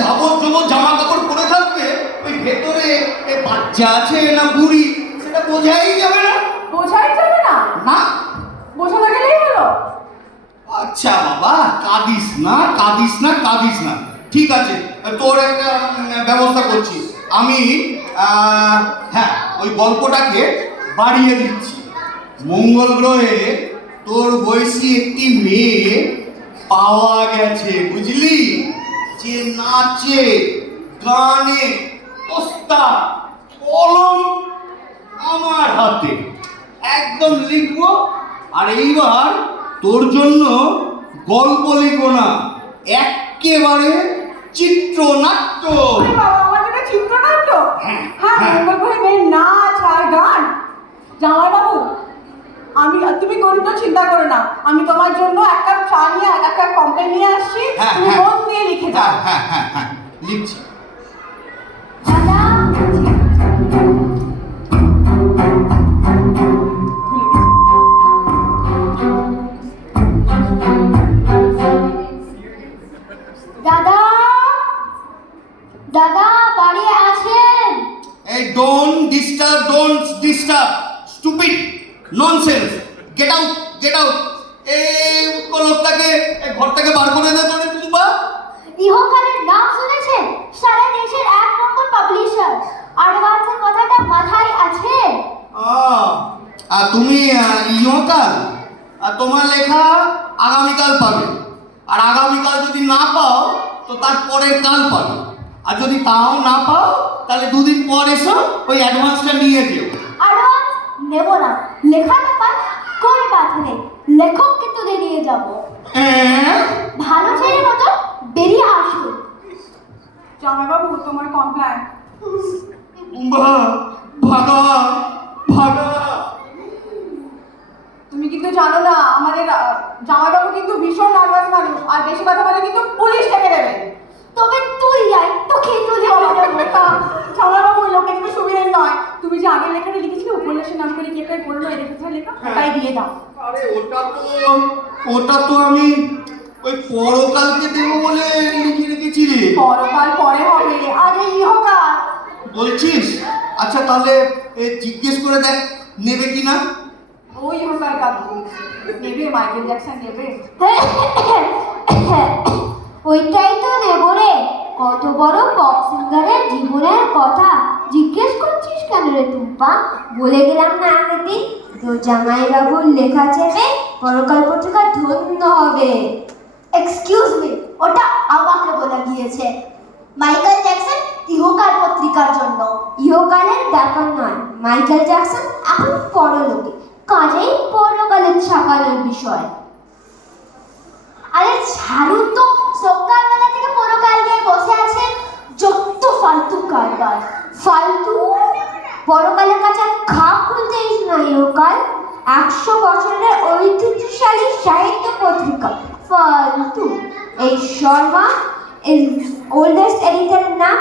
যাবজ্জীবন জামা কাপড় পরে থাকবে, ওই ভেতরে বাচ্চা আছে না বুড়ি সেটা বোঝাই যাবে না। বোঝাই যাবে না? না, বোঝা না গেলেই হলো। আচ্ছা বাবা, কাঁদিস না কাঁদিস না কাঁদিস না, ঠিক আছে, তোর একটা ব্যবস্থা করছি আমি। হ্যাঁ, ওই গল্পটাকে বাড়িয়ে দিচ্ছি। মঙ্গল গ্রহে তোর বয়সী একটি মেয়ে পাওয়া গেছে, বুঝলি, যে নাচে গানে ওস্তাদ, কলম আমার হাতে, একদম লিখবো। আর এইবার তোর জন্য গল্প লিখবো না, একেবারে চিত্রনাট্য। আরে বাবা, আমার জন্য চিত্রনাট্য? হ্যাঁ, হ্যাঁ, হ্যাঁ। মঙ্গল গ্রহে মেয়ের নাচ আর গান। জামাইবাবু, তুমি কোনো চিন্তা করো না, আমি তোমার জন্য এক কাপ চা নিয়ে এক কাপ কমপ্লেন নিয়ে আসছি। হ্যাঁ, তুমি হ্যাঁ। মন দিয়ে লিখে যাও। হ্যাঁ হ্যাঁ হ্যাঁ, লিখছি। দাদা, দাদা বাড়ি আছেন? এই don't disturb stupid nonsense, get out. এই লোকটাকে ঘর থেকে বার করে দে তোরে টুম্পা। ইহকালের নাম শুনেছেন? সারা দেশের 1 নম্বর পাবলিশার। অ্যাডভান্সের কথাটা মাথায় আছে? আর তুমি ইহকাল, আর তোমার লেখা আগামীকাল পাবে, আর আগামীকাল যদি না পাও তো তার পরের কাল পাবে, আর যদি তাও না পাও তাহলে 2 দিন পর এসো, ওই অ্যাডভান্সটা নিয়ে যেও। অ্যাডভান্স নেব না, লেখাটা পাই কোন পাথরে, লেখককে তুলে নিয়ে যাব। ভালো ছেলের মতো বেরিয়ে আসুন। জামাইবাবু, তোমার কমপ্লেন। ভাগা। তুমি কিন্তু জানো না, আমাদের জামাইবাবু কিন্তু ভীষণ নার্ভাস মানুষ, আর বেশি কথা বলে কিন্তু পুলিশ ডেকে দেবে। তবে তুই যাই, তোকে তুলে জামাইবাবু, লোকটা কিন্তু সুবিধের নয়। তুমি যে আগের লেখাটা লিখেছিলে উপন্যাসের নাম করে কি একটা পড়লো, এটা কোথায় লেখা, তাই দিয়ে দাও। আরে ওটা তো আমি ওই পরকালকে দেবো বলে লিখে রেখেছি রে। পরকাল পরে হবে, আগে ইহকাল। বলছিস? আচ্ছা তাহলে জিজ্ঞেস করে দেখ নেবে কিনা। ওই ইহকাল কাকু নেবে, মাইকেল জ্যাকসন নেবে। ওইটাই তো নেব রে। কত বড় পপ সিঙ্গারের জীবনের কথা জিজ্ঞেস করছিস কেন রে টুম্পা? বলে গেলাম না আগের দিন, তোর জামাইবাবুর লেখা চেপে পরকাল পত্রিকা ধন্য হবে। এক্সকিউজ মি, ওটা আমাকে বলে গিয়েছে মাইকেল জ্যাকসন ইহকাল পত্রিকার জন্য। ইহকালের ব্যাপার নয়, মাইকেল জ্যাকসন এখন পরলোকে, কাজেই পরকালের ছাপানোর বিষয়। আরে ছাড়ুন তো, সকালবেলা থেকে পরকাল নিয়ে বসে আছে, যত ফালতু কারবার। ফালতু পরকালের কাছে খাপ খুলতেই না। ইহকাল 100 বছরের ঐতিহ্যশালী সাহিত্য পত্রিকা, ফালতু। এই শর্মা এর ওল্ডেস্ট এডিটরের নাম